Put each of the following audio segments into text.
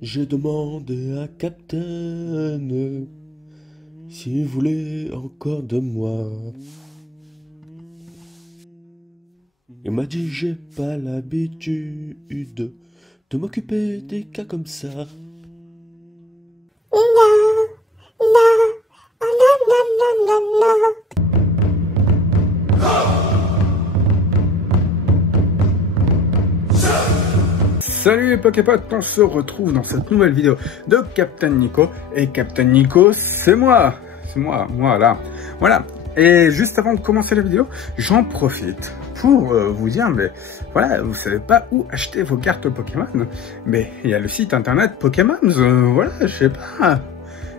J'ai demandé à Captain s'il voulait encore de moi. Il m'a dit j'ai pas l'habitude de m'occuper des cas comme ça. Salut les Poképotes, on se retrouve dans cette nouvelle vidéo de Captain Nico. Et Captain Nico, c'est moi. C'est moi là. Voilà. Et juste avant de commencer la vidéo, j'en profite pour vous dire, mais voilà, vous savez pas où acheter vos cartes Pokémon, mais il y a le site internet Pokémon, voilà, je sais pas.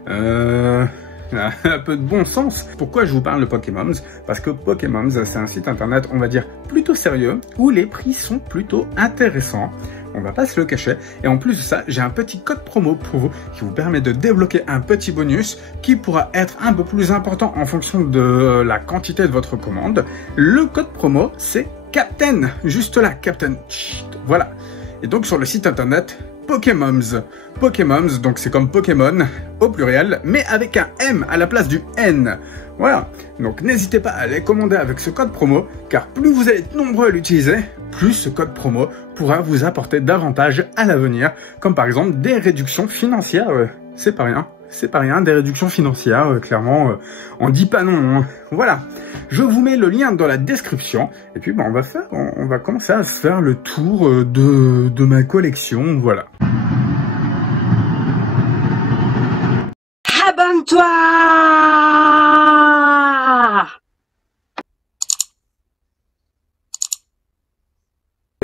Un peu de bon sens. Pourquoi je vous parle de Pokémon? Parce que Pokémon, c'est un site internet, on va dire, plutôt sérieux, où les prix sont plutôt intéressants. On va pas se le cacher. Et en plus de ça, j'ai un petit code promo pour vous qui vous permet de débloquer un petit bonus qui pourra être un peu plus important en fonction de la quantité de votre commande. Le code promo, c'est Captain. Juste là, Captain. Chut, voilà. Et donc sur le site internet Pokémons. Pokémons, donc c'est comme Pokémon au pluriel, mais avec un M à la place du N. Voilà. Donc n'hésitez pas à les commander avec ce code promo, car plus vous allez être nombreux à l'utiliser, plus ce code promo pourra vous apporter davantage à l'avenir, comme par exemple des réductions financières. C'est pas rien. C'est pas rien, des réductions financières, clairement, on dit pas non. Hein. Voilà, je vous mets le lien dans la description, et puis bah, on va commencer à se faire le tour de ma collection, voilà. Abonne-toi!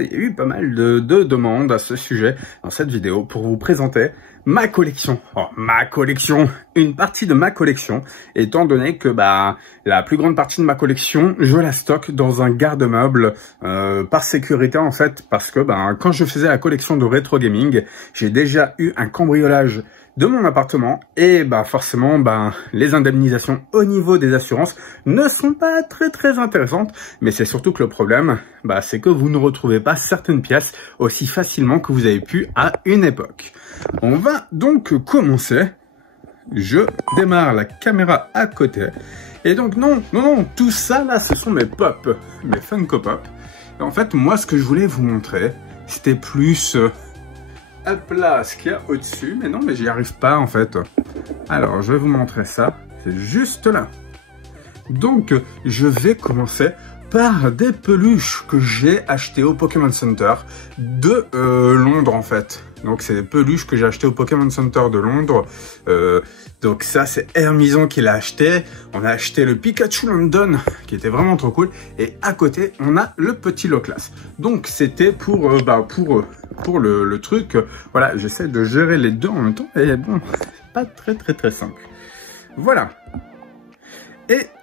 Il y a eu pas mal de demandes à ce sujet dans cette vidéo pour vous présenter ma collection. Oh, ma collection, une partie de ma collection, étant donné que bah la plus grande partie de ma collection, je la stocke dans un garde-meuble par sécurité en fait, parce que bah, quand je faisais la collection de rétro gaming, j'ai déjà eu un cambriolage de mon appartement et bah forcément bah les indemnisations au niveau des assurances ne sont pas très intéressantes, mais c'est surtout que le problème bah c'est que vous ne retrouvez pas certaines pièces aussi facilement que vous avez pu à une époque. On va donc commencer. Je démarre la caméra à côté et donc non, tout ça là ce sont mes pop, mes Funko Pop. Et en fait moi ce que je voulais vous montrer c'était plus hop là, ce qu'il y a au-dessus, mais non, mais j'y arrive pas en fait. Alors, je vais vous montrer ça, c'est juste là. Donc, je vais commencer par des peluches que j'ai achetées au Pokémon Center de Londres en fait. Donc, c'est des peluches que j'ai achetées au Pokémon Center de Londres. Donc ça, c'est Hermison qui l'a acheté. On a acheté le Pikachu London, qui était vraiment trop cool. Et à côté, on a le petit Loclas. Donc, c'était pour le truc. Voilà, j'essaie de gérer les deux en même temps. Et bon, pas très simple. Voilà.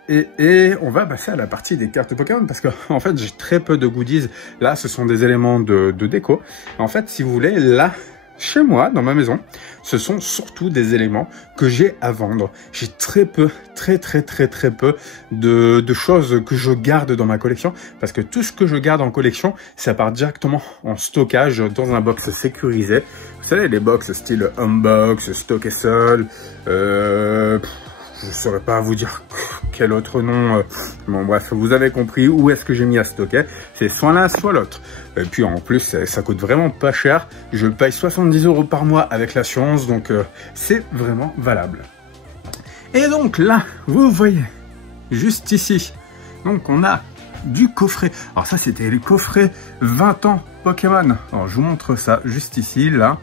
Et on va passer à la partie des cartes Pokémon parce que en fait j'ai très peu de goodies. Là ce sont des éléments de déco. En fait si vous voulez là chez moi dans ma maison ce sont surtout des éléments que j'ai à vendre. J'ai très peu de choses que je garde dans ma collection parce que tout ce que je garde en collection ça part directement en stockage dans un box sécurisé. Vous savez les box style Unbox, Stock et Sol, je ne saurais pas vous dire quel autre nom. Bon bref, vous avez compris où est-ce que j'ai mis à stocker. C'est soit l'un, soit l'autre. Et puis en plus, ça coûte vraiment pas cher. Je paye 70 € par mois avec l'assurance, donc c'est vraiment valable. Et donc là, vous voyez, juste ici, donc on a du coffret. Alors ça, c'était le coffret 20 ans Pokémon. Alors je vous montre ça juste ici, là.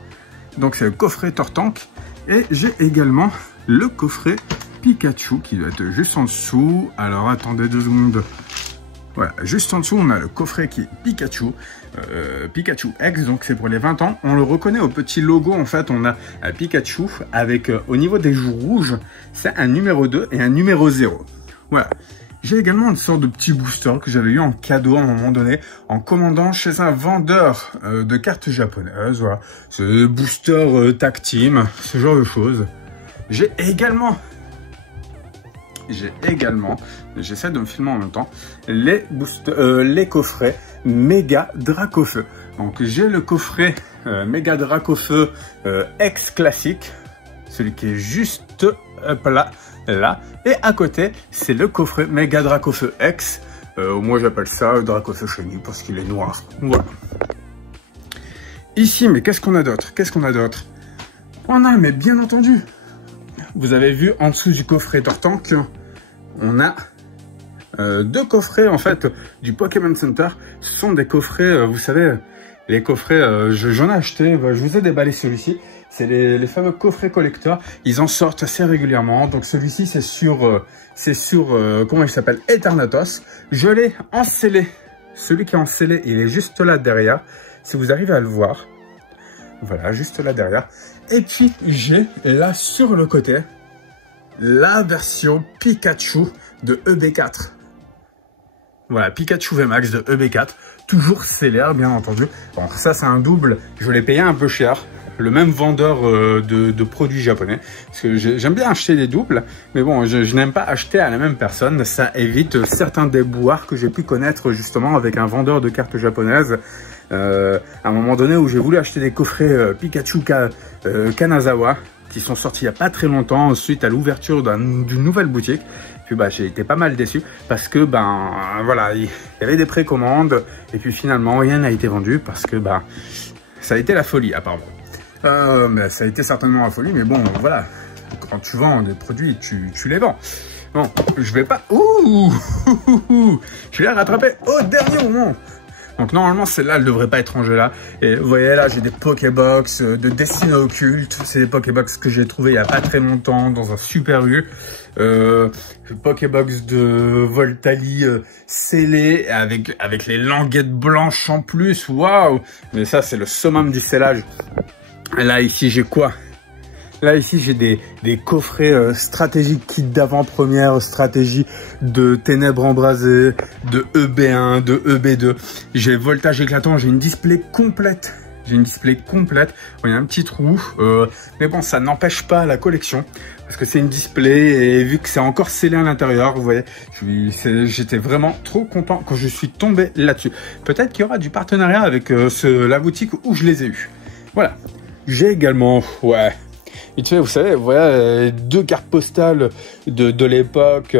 Donc c'est le coffret Tortank. Et j'ai également le coffret Pikachu qui doit être juste en dessous. Alors attendez 2 secondes. Voilà, juste en dessous on a le coffret qui est Pikachu, Pikachu X, donc c'est pour les 20 ans. On le reconnaît au petit logo en fait, on a un Pikachu avec au niveau des joues rouges, c'est un numéro 2 et un numéro 0. Voilà. J'ai également une sorte de petit booster que j'avais eu en cadeau à un moment donné en commandant chez un vendeur de cartes japonaises. Voilà, c'est booster tag team, ce genre de choses. J'ai également, j'essaie de me filmer en même temps, les coffrets Méga Dracofeu. Donc j'ai le coffret Méga Dracofeu X classique, celui qui est juste là, et à côté c'est le coffret Méga Dracofeu X. Moi j'appelle ça Dracofeu Chenille parce qu'il est noir. Voilà. Ici, mais qu'est-ce qu'on a d'autre? Qu'est-ce qu'on a d'autre? On a, mais bien entendu, vous avez vu en dessous du coffret Tortank, on a deux coffrets en fait du Pokémon Center. Ce sont des coffrets, vous savez, les coffrets, j'en ai acheté, je vous ai déballé celui-ci. C'est les fameux coffrets collecteurs. Ils en sortent assez régulièrement. Donc celui-ci, c'est sur comment il s'appelle, Eternatus. Je l'ai encellé. Celui qui est encellé, il est juste là derrière. Si vous arrivez à le voir. Voilà, juste là derrière. Et puis, j'ai là sur le côté, la version Pikachu de EB4. Voilà, Pikachu VMAX de EB4. Toujours scellé, bien entendu. Bon, ça, c'est un double. Je l'ai payé un peu cher. Le même vendeur de produits japonais. Parce que j'aime bien acheter des doubles. Mais bon, je n'aime pas acheter à la même personne. Ça évite certains déboires que j'ai pu connaître justement avec un vendeur de cartes japonaises. À un moment donné où j'ai voulu acheter des coffrets Pikachu Kanazawa qui sont sortis il n'y a pas très longtemps suite à l'ouverture d'une nouvelle boutique. Puis bah j'ai été pas mal déçu parce que voilà, il y avait des précommandes et puis finalement rien n'a été vendu parce que ça a été la folie apparemment. Mais ça a été certainement la folie, mais bon voilà, quand tu vends des produits tu les vends. Bon, je vais pas... Ouh, je l'ai rattrapé au dernier moment. Donc normalement celle-là elle devrait pas être rangée là. Et vous voyez là j'ai des Pokébox de Destiny Occulte. C'est des Pokébox que j'ai trouvé il y a pas très longtemps dans un Super U. Pokébox de Voltali scellé avec les languettes blanches en plus. Waouh. Mais ça c'est le summum du scellage. Là ici j'ai quoi? Là, ici, j'ai des coffrets stratégiques, kit d'avant-première, stratégie de Ténèbres Embrasées, de EB1, de EB2. J'ai Voltage Éclatant, j'ai une display complète. J'ai une display complète. Bon, il y a un petit trou, mais bon, ça n'empêche pas la collection. Parce que c'est une display et vu que c'est encore scellé à l'intérieur, vous voyez, j'étais vraiment trop content quand je suis tombé là-dessus. Peut-être qu'il y aura du partenariat avec la boutique où je les ai eus. Voilà. J'ai également, ouais... Et tu sais, vous savez, voilà, deux cartes postales de l'époque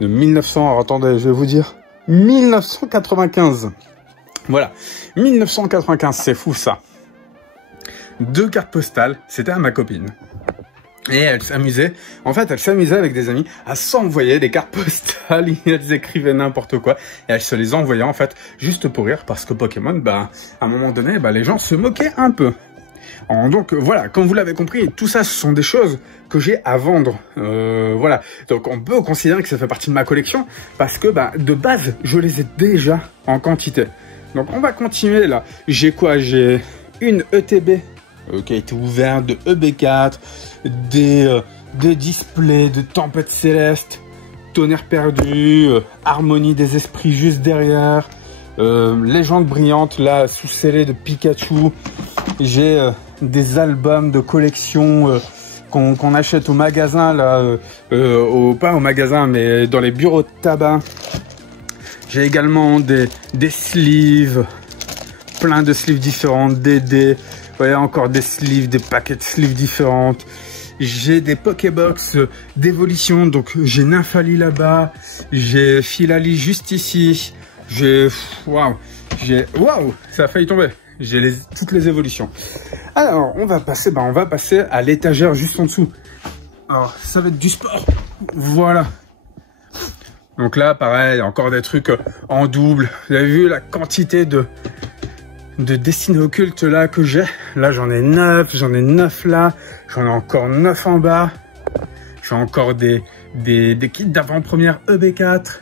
de 1900, alors attendez, je vais vous dire, 1995. Voilà, 1995, c'est fou ça. Deux cartes postales, c'était à ma copine. Et elle s'amusait, en fait, elle s'amusait avec des amis à s'envoyer des cartes postales, elles écrivaient n'importe quoi, et elle se les envoyait en fait, juste pour rire, parce que Pokémon, à un moment donné, les gens se moquaient un peu. Donc voilà, comme vous l'avez compris, tout ça ce sont des choses que j'ai à vendre. Voilà, donc on peut considérer que ça fait partie de ma collection parce que de base, je les ai déjà en quantité. Donc on va continuer là. J'ai quoi? J'ai une ETB qui a été ouverte de EB4, des displays de Tempête Céleste, Tonnerre Perdu, Harmonie des Esprits juste derrière, Légende Brillante là sous scellé de Pikachu. J'ai des albums de collection qu'on achète au magasin là, pas au magasin mais dans les bureaux de tabac. J'ai également des sleeves, plein de sleeves différentes, des voyez encore des sleeves, des paquets de sleeves différentes. J'ai des Pokébox d'évolution, donc j'ai Nymphali là-bas, j'ai Philali juste ici, j'ai waouh, ça a failli tomber. J'ai toutes les évolutions. Alors, on va passer à l'étagère juste en dessous. Alors, ça va être du sport. Voilà. Donc là, pareil, encore des trucs en double. Vous avez vu la quantité de Destiny Occulte là que j'ai. Là, j'en ai 9 là. J'en ai encore 9 en bas. J'ai encore des kits d'avant-première EB4.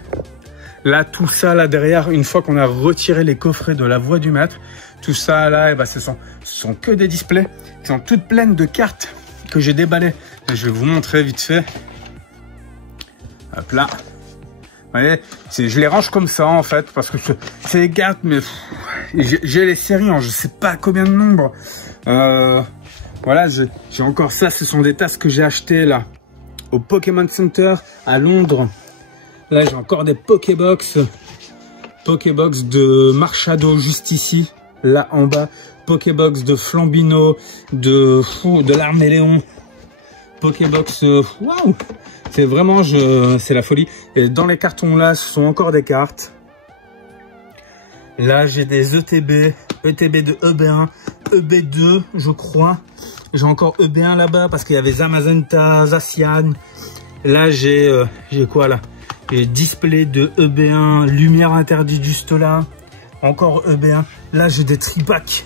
Là, tout ça là derrière, une fois qu'on a retiré les coffrets de la voie du maître, tout ça là, ce sont que des displays qui sont toutes pleines de cartes que j'ai déballées. Je vais vous montrer vite fait. Hop là. Vous voyez, je les range comme ça en fait, parce que c'est des cartes, mais j'ai les séries en je sais pas combien de nombres. Voilà, j'ai encore ça, ce sont des tasses que j'ai achetées là, au Pokémon Center à Londres. Là, j'ai encore des Pokébox Pokébox de Marchado juste ici, là en bas. Pokébox de Flambino, de l'Arméléon. Pokébox, waouh, c'est vraiment, c'est la folie. Et dans les cartons là, ce sont encore des cartes. Là, j'ai des ETB de EB1, EB2, je crois. J'ai encore EB1 là-bas parce qu'il y avait Zamazenta, Zacian. Là, j'ai quoi là? J'ai display de EB1, lumière interdite juste là. Encore EB1. Là, j'ai des tripacks,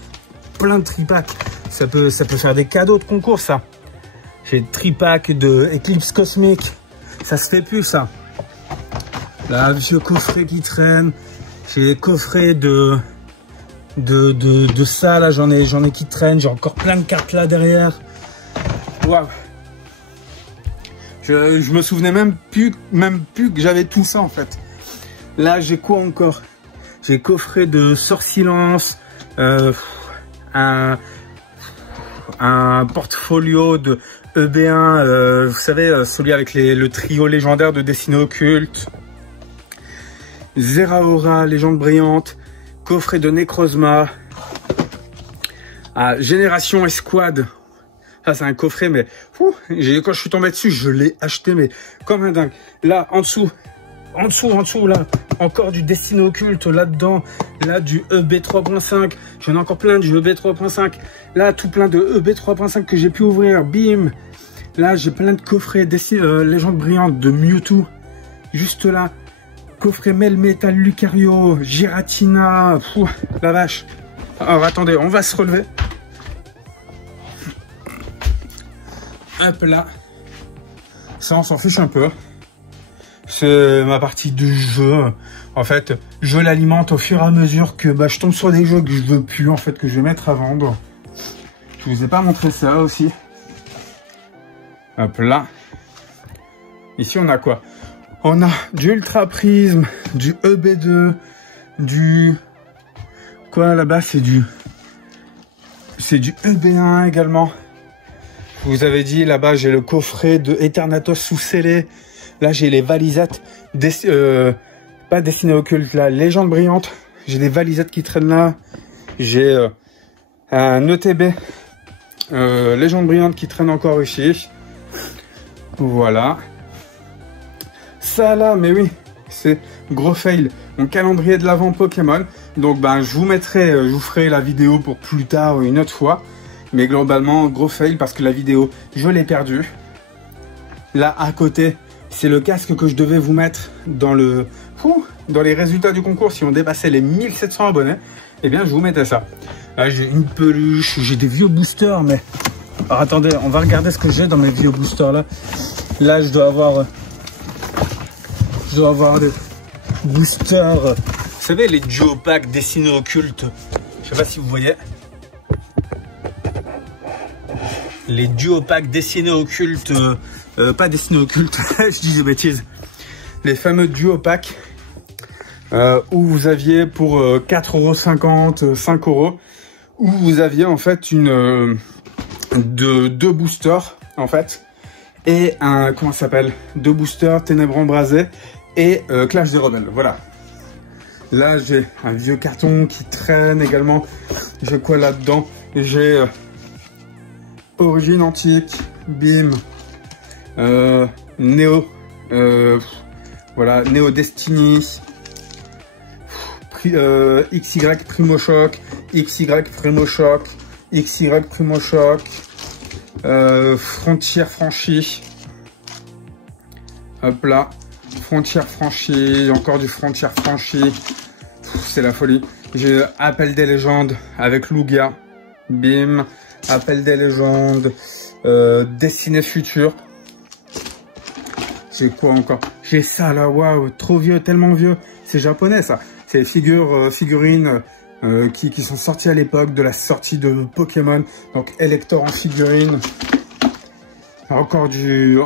plein de tripacks. Ça peut faire des cadeaux de concours, ça. J'ai des tripacks de Eclipse Cosmique. Ça se fait plus, ça. Là, vieux coffret qui traîne. J'ai des coffrets de ça, là, j'en ai qui traînent. J'ai encore plein de cartes là derrière. Waouh. Je me souvenais même plus que j'avais tout ça, en fait. Là, j'ai quoi encore? J'ai coffret de Sorcilence, un portfolio de EB1, vous savez, celui avec le trio légendaire de Destinée Occulte. Zeraora, légende brillante, coffret de Necrozma, Génération Escouade. Ça, c'est un coffret, mais quand je suis tombé dessus, je l'ai acheté, mais comme un dingue. Là, en dessous, là, encore du Destinée Occulte, là-dedans, là, du EB 3.5. J'en ai encore plein du EB 3.5. Là, tout plein de EB 3.5 que j'ai pu ouvrir. Bim. Là, j'ai plein de coffrets Légende brillante de Mewtwo. Juste là. Coffret Melmetal Lucario, Giratina. La vache. Alors, attendez, on va se relever. Hop là. Ça, on s'en fiche un peu. C'est ma partie de jeu. En fait, je l'alimente au fur et à mesure que je tombe sur des jeux que je veux plus, en fait, que je vais mettre à vendre. Je vous ai pas montré ça aussi. Hop là. Ici, on a quoi? On a du Ultra Prisme, du EB2, du... Quoi, là-bas, c'est du EB1 également. Je vous avais dit, là-bas, j'ai le coffret de Eternatus sous scellé. Là, j'ai les valisettes, pas Destinée Occulte, là, Légende brillante. J'ai des valisettes qui traînent là. J'ai un ETB, Légende brillante qui traîne encore ici. Voilà. Ça là, mais oui, c'est gros fail. Mon calendrier de l'avant Pokémon. Donc, je vous ferai la vidéo pour plus tard, une autre fois. Mais globalement, gros fail parce que la vidéo, je l'ai perdue. Là, à côté, c'est le casque que je devais vous mettre dans les résultats du concours. Si on dépassait les 1700 abonnés, eh bien, je vous mettais ça. Là, j'ai une peluche, j'ai des vieux boosters, mais... Alors, attendez, on va regarder ce que j'ai dans mes vieux boosters, là. Là, je dois avoir des boosters... Vous savez, les duo packs Destinée Occulte. Je sais pas si vous voyez. Les duo packs Destinée Occulte... pas Destinée Occulte, je dis des bêtises. Les fameux duo packs où vous aviez pour 4,50 €, 5 €, où vous aviez en fait deux boosters en fait, et un, comment ça s'appelle, 2 boosters Ténèbres Embrasées et Clash des Rebelles, voilà. Là j'ai un vieux carton qui traîne également. J'ai quoi là-dedans? J'ai Origine Antique, bim. Voilà, Neo Destiny, XY Primo Shock, XY Primo Shock, XY Primo Shock, Frontière franchie. Hop là, Frontière franchie, encore du Frontière franchie. C'est la folie. J'ai Appel des légendes avec Lugia, bim. Appel des légendes, Destinée future. J'ai quoi encore? J'ai ça là, waouh, trop vieux, tellement vieux. C'est japonais ça. C'est les figurines qui sont sorties à l'époque de la sortie de Pokémon. Donc Elector en figurine. Encore du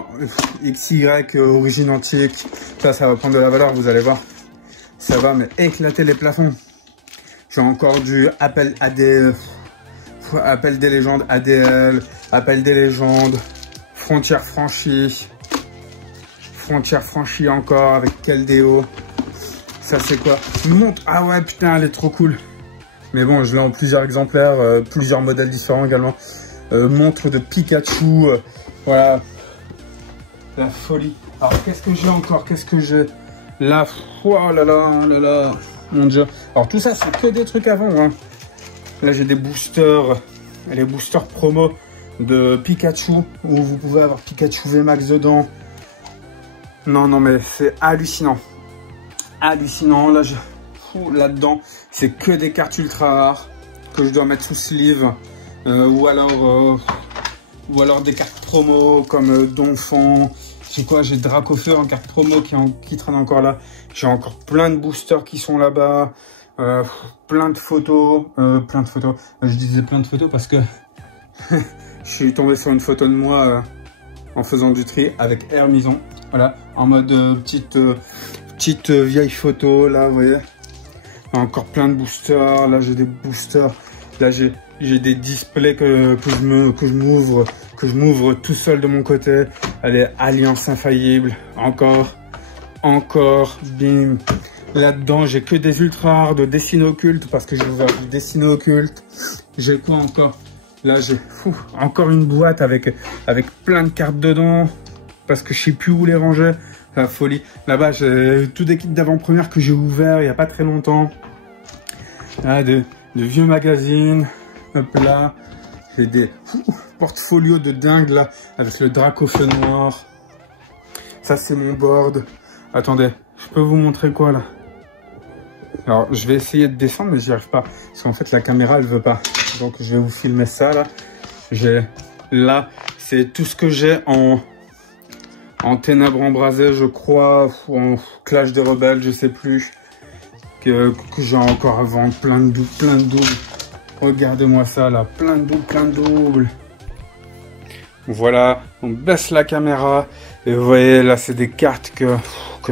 XY Origine Antique. Ça va prendre de la valeur, vous allez voir. Ça va mais éclater les plafonds. J'ai encore du Appel des légendes ADL, Appel des légendes, Frontière franchie. Frontière franchie encore avec Keldeo. Ça c'est quoi? Une montre. Ah ouais, putain, elle est trop cool. Mais bon, je l'ai en plusieurs exemplaires, plusieurs modèles différents également. Montre de Pikachu, voilà. La folie. Alors, qu'est-ce que j'ai encore? Qu'est-ce que j'ai? Là, oh là là, là là, mon dieu. Alors, tout ça, c'est que des trucs avant, hein. Là, j'ai des boosters, les boosters promo de Pikachu, où vous pouvez avoir Pikachu VMAX dedans. Non, non, mais c'est hallucinant. Hallucinant. Là, là-dedans, c'est que des cartes ultra rares que je dois mettre sous sleeve. Ou alors des cartes promo comme Donphan. J'ai quoi? J'ai Dracofeu en carte promo qui traîne encore là. J'ai encore plein de boosters qui sont là-bas. Plein de photos. Je disais plein de photos parce que je suis tombé sur une photo de moi en faisant du tri avec Hermison. Voilà, en mode petite vieille photo, là, vous voyez. Encore plein de boosters. Là, j'ai des boosters. Là, j'ai des displays que je m'ouvre tout seul de mon côté. Allez, Alliance Infaillible. Encore, bim. Là-dedans, j'ai que des ultra rares de Destiny Occulte parce que j'ai ouvert du Destiny Occulte. J'ai quoi encore? Là, j'ai encore une boîte avec plein de cartes dedans parce que je sais plus où les ranger. La folie. Là-bas, j'ai tous des kits d'avant-première que j'ai ouvert il n'y a pas très longtemps. Là, de vieux magazines. Hop là. J'ai des portfolios de dingue là avec le Dracofeu noir. Ça, c'est mon board. Attendez, je peux vous montrer quoi là? Alors, je vais essayer de descendre, mais j'y arrive pas. Parce qu'en fait, la caméra, elle veut pas. Donc, je vais vous filmer ça, là. Là, c'est tout ce que j'ai en ténèbres embrasées, je crois. Ou en clash des rebelles, je sais plus. Que j'ai encore à vendre. Plein de doubles. Regardez-moi ça, là. Plein de doubles. Voilà. On baisse la caméra. Et vous voyez, là, c'est des cartes que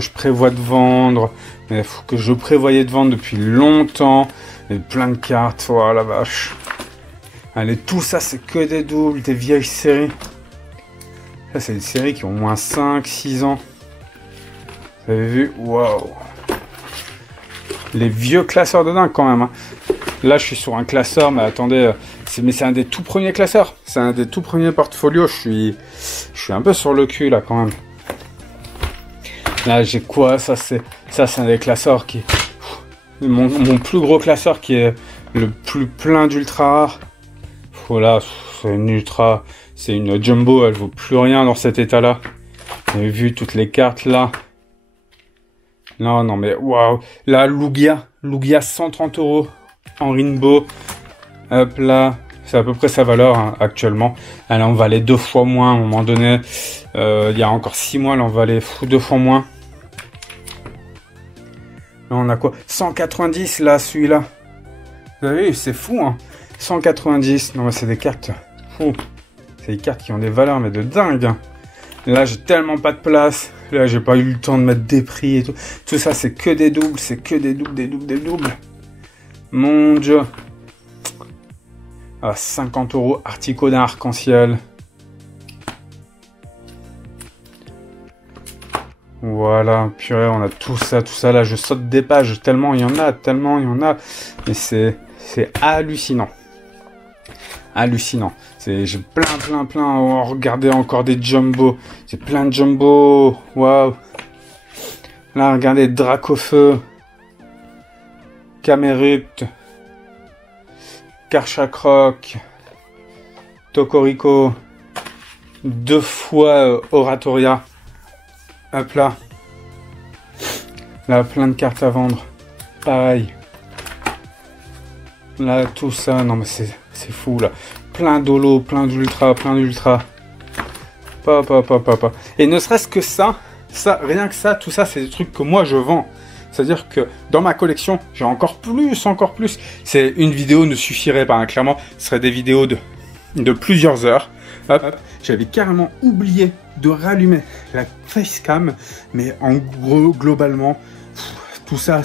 je prévois de vendre. Mais que je prévoyais de vendre depuis longtemps. Et plein de cartes, voilà la vache. Allez, tout ça, c'est que des doubles, des vieilles séries. Ça, c'est des séries qui ont au moins 5-6 ans. Vous avez vu? Waouh! Les vieux classeurs de dingue, quand même. Hein. Là, je suis sur un classeur, mais attendez, c'est un des tout premiers classeurs. C'est un des tout premiers portfolios. Je suis un peu sur le cul, là, quand même. Là, j'ai quoi? Ça, c'est un des classeurs qui... Mon plus gros classeur qui est le plus plein d'ultra rares. Voilà, c'est une jumbo, elle vaut plus rien dans cet état-là. Vous avez vu toutes les cartes là. Non, mais waouh. Là, Lugia 130 € en rainbow. Hop là, c'est à peu près sa valeur hein, actuellement. Elle en valait 2 fois moins à un moment donné. Il y a encore 6 mois, elle en valait 2 fois moins. Là, on a quoi? 190 là, celui-là. Vous avez vu, c'est fou, hein. 190. Non, mais c'est des cartes fou. C'est des cartes qui ont des valeurs, mais de dingue. Hein. Là, j'ai tellement pas de place. Là, j'ai pas eu le temps de mettre des prix et tout. Tout ça, c'est que des doubles. C'est que des doubles. Mon dieu. Ah, 50 € Artico d'un arc-en-ciel. Voilà, purée, on a tout ça. Là, je saute des pages. Tellement il y en a. Mais c'est hallucinant. J'ai plein. Oh, regardez encore des jumbo. C'est plein de jumbo. Waouh. Là, regardez Dracofeu. Camerupt. Karchakroc. Tokorico. 2 fois Oratoria. Hop là. Là, plein de cartes à vendre. Pareil. Là, tout ça. Non, mais c'est fou, là. Plein d'holo, plein d'ultra. Et ne serait-ce que ça, rien que ça, tout ça, c'est des trucs que moi, je vends. C'est-à-dire que dans ma collection, j'ai encore plus. Une vidéo ne suffirait pas, hein, clairement. Ce serait des vidéos de plusieurs heures. Hop. J'avais carrément oublié de rallumer la facecam. Mais en gros, globalement, tout ça,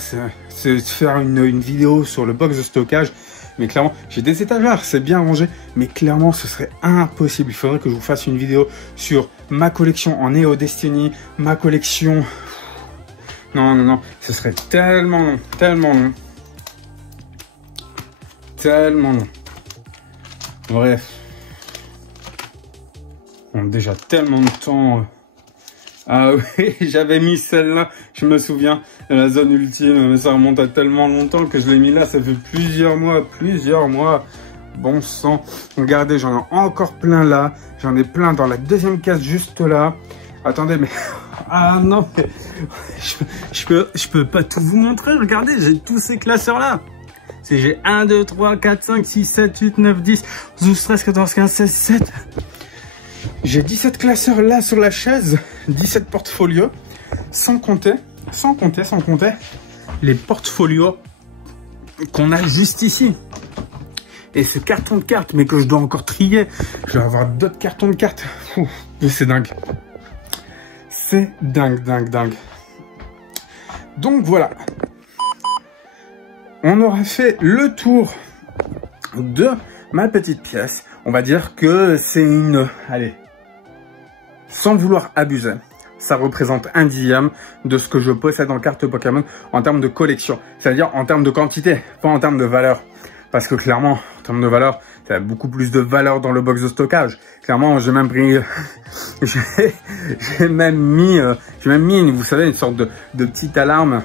c'est faire une vidéo sur le box de stockage. Mais clairement, j'ai des étagères, c'est bien rangé. Mais clairement, ce serait impossible. Il faudrait que je vous fasse une vidéo sur ma collection en Neo Destiny, ma collection Non, non, non, ce serait tellement long, tellement long. Tellement long. Bref. On a déjà tellement de temps. Ah oui, j'avais mis celle-là, je me souviens, la zone ultime, mais ça remonte à tellement longtemps que je l'ai mis là, ça fait plusieurs mois. Bon sang. Regardez, j'en ai encore plein là, j'en ai plein dans la deuxième case juste là. Attendez, mais... Ah non, mais... je peux pas tout vous montrer, regardez, j'ai tous ces classeurs là. J'ai 1, 2, 3, 4, 5, 6, 7, 8, 9, 10, 12, 13, 14, 15, 16, 17. J'ai 17 classeurs là sur la chaise, 17 portfolios, sans compter les portfolios qu'on a juste ici. Et ce carton de cartes, mais que je dois encore trier. Je vais avoir d'autres cartons de cartes. C'est dingue. C'est dingue. Donc voilà. On aura fait le tour de ma petite pièce. On va dire que c'est une... Allez, sans vouloir abuser, ça représente 1/10 de ce que je possède en cartes Pokémon en termes de collection. C'est-à-dire en termes de quantité, pas en termes de valeur. Parce que clairement, en termes de valeur, ça a beaucoup plus de valeur dans le box de stockage. Clairement, j'ai même pris... j'ai même mis, vous savez, une sorte de petite alarme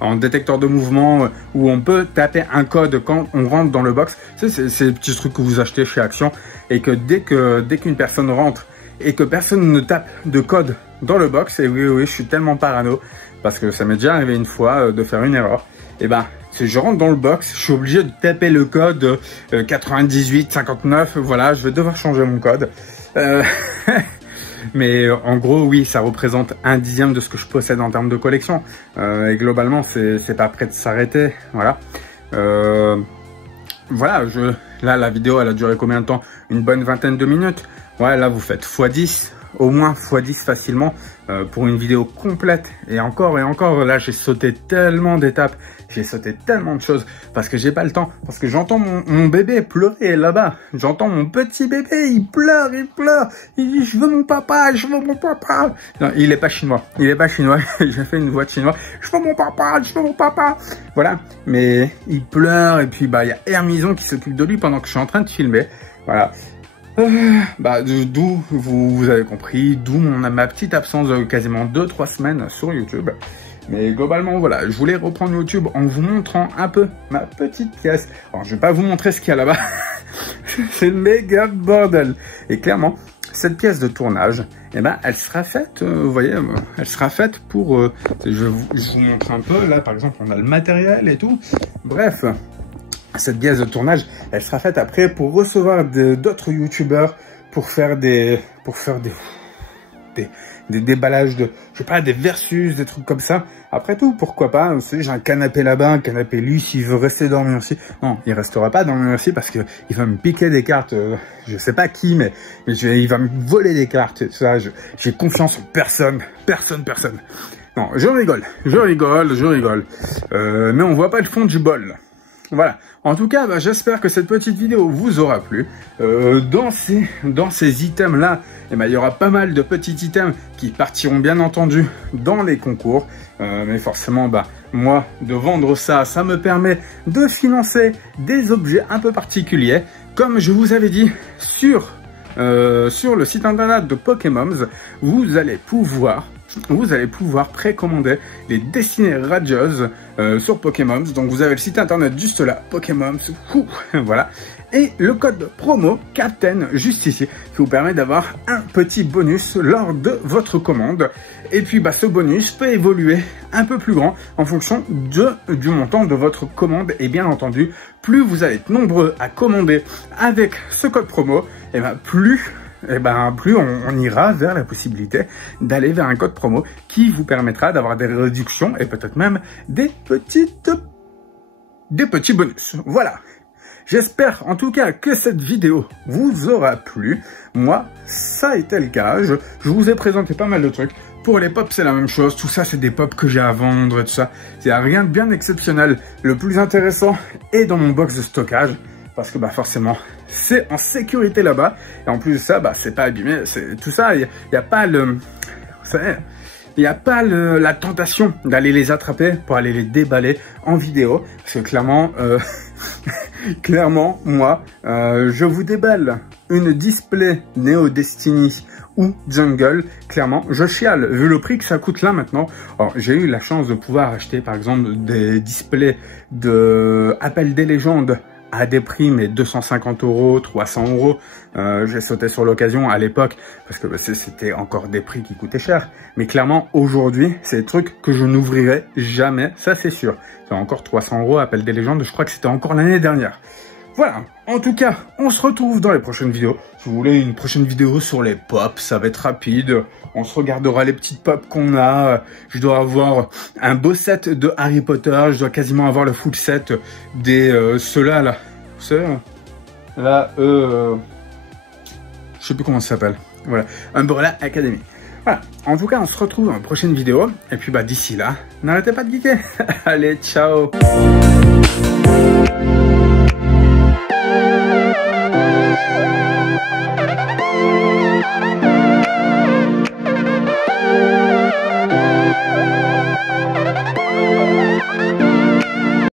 en détecteur de mouvement où on peut taper un code quand on rentre dans le box. C'est les petits trucs que vous achetez chez Action et que dès qu'une personne rentre et que personne ne tape de code dans le box, et oui, je suis tellement parano parce que ça m'est déjà arrivé une fois de faire une erreur. Et ben, si je rentre dans le box, je suis obligé de taper le code 9859. Voilà, je vais devoir changer mon code. Mais en gros, oui, ça représente 1/10 de ce que je possède en termes de collection. Et globalement, c'est pas prêt de s'arrêter. Voilà. Voilà, là, la vidéo, elle a duré combien de temps? Une bonne vingtaine de minutes. Ouais, là, vous faites x10. Au moins x10 facilement pour une vidéo complète. Et encore, là, j'ai sauté tellement d'étapes. J'ai sauté tellement de choses parce que j'ai pas le temps. Parce que j'entends mon bébé pleurer là-bas. J'entends mon petit bébé, il pleure. Il dit, je veux mon papa. Non, il est pas chinois. J'ai fait une voix de chinois. Je veux mon papa. Voilà. Mais il pleure. Et puis, bah, il y a Hermison qui s'occupe de lui pendant que je suis en train de filmer. Voilà. D'où vous avez compris, d'où ma petite absence de quasiment 2-3 semaines sur YouTube. Mais globalement, voilà, je voulais reprendre YouTube en vous montrant un peu ma petite pièce. Alors, je vais pas vous montrer ce qu'il y a là-bas. C'est le méga bordel. Et clairement, cette pièce de tournage, eh ben, elle sera faite, vous voyez, elle sera faite pour... je vous montre un peu. Là, par exemple, on a le matériel et tout. Bref... Cette pièce de tournage, elle sera faite après pour recevoir d'autres youtubeurs pour faire des déballages de, je sais pas, des versus, des trucs comme ça. Après tout, pourquoi pas, vous savez, j'ai un canapé là-bas, un canapé lui, s'il veut rester dormir aussi. Non, il restera pas dormir aussi parce que il va me piquer des cartes, je sais pas qui, mais il va me voler des cartes, ça, j'ai confiance en personne. Non, je rigole. Mais on voit pas le fond du bol. Voilà. En tout cas, bah, j'espère que cette petite vidéo vous aura plu. Dans ces items-là, eh ben, il y aura pas mal de petits items qui partiront bien entendu dans les concours. Mais forcément, bah, moi, de vendre ça, ça me permet de financer des objets un peu particuliers. Comme je vous avais dit, sur le site internet de Pokémon, vous allez pouvoir précommander les dessinées radieuses sur Pokémon. Donc vous avez le site internet juste là, Pokémon, voilà. Et le code promo Captain juste ici, qui vous permet d'avoir un petit bonus lors de votre commande. Et puis bah, ce bonus peut évoluer un peu plus grand en fonction du montant de votre commande. Et bien entendu, plus vous allez être nombreux à commander avec ce code promo, et ben plus on ira vers la possibilité d'aller vers un code promo qui vous permettra d'avoir des réductions et peut-être même des petits bonus. Voilà. J'espère en tout cas que cette vidéo vous aura plu. Moi, ça a été le cas. Je vous ai présenté pas mal de trucs. Pour les pops, c'est la même chose. Tout ça, c'est des pops que j'ai à vendre et tout ça. Il n'y a rien de bien exceptionnel. Le plus intéressant est dans mon box de stockage. Parce que bah forcément, c'est en sécurité là-bas. Et en plus de ça, bah c'est pas abîmé. Tout ça, il n'y a pas le... Vous savez, il n'y a pas la tentation d'aller les attraper pour aller les déballer en vidéo. Parce que clairement, clairement, moi, je vous déballe une display Neo Destiny ou Jungle, clairement, je chiale, vu le prix que ça coûte là maintenant. Alors, j'ai eu la chance de pouvoir acheter, par exemple, des displays de Appel des légendes à des prix, mais 250 €, 300 €. J'ai sauté sur l'occasion à l'époque, parce que c'était encore des prix qui coûtaient cher. Mais clairement, aujourd'hui, c'est des trucs que je n'ouvrirai jamais, ça c'est sûr. C'est encore 300 € Appel des légendes, je crois que c'était encore l'année dernière. Voilà, en tout cas, on se retrouve dans les prochaines vidéos. Si vous voulez une prochaine vidéo sur les pops, ça va être rapide. On se regardera les petites pops qu'on a. Je dois avoir un beau set de Harry Potter. Je dois quasiment avoir le full set des ceux-là, là. Là, je sais plus comment ça s'appelle. Voilà, Umbrella Academy. Voilà, en tout cas, on se retrouve dans la prochaine vidéo. Et puis, bah, d'ici là, n'arrêtez pas de geeker. Allez, ciao.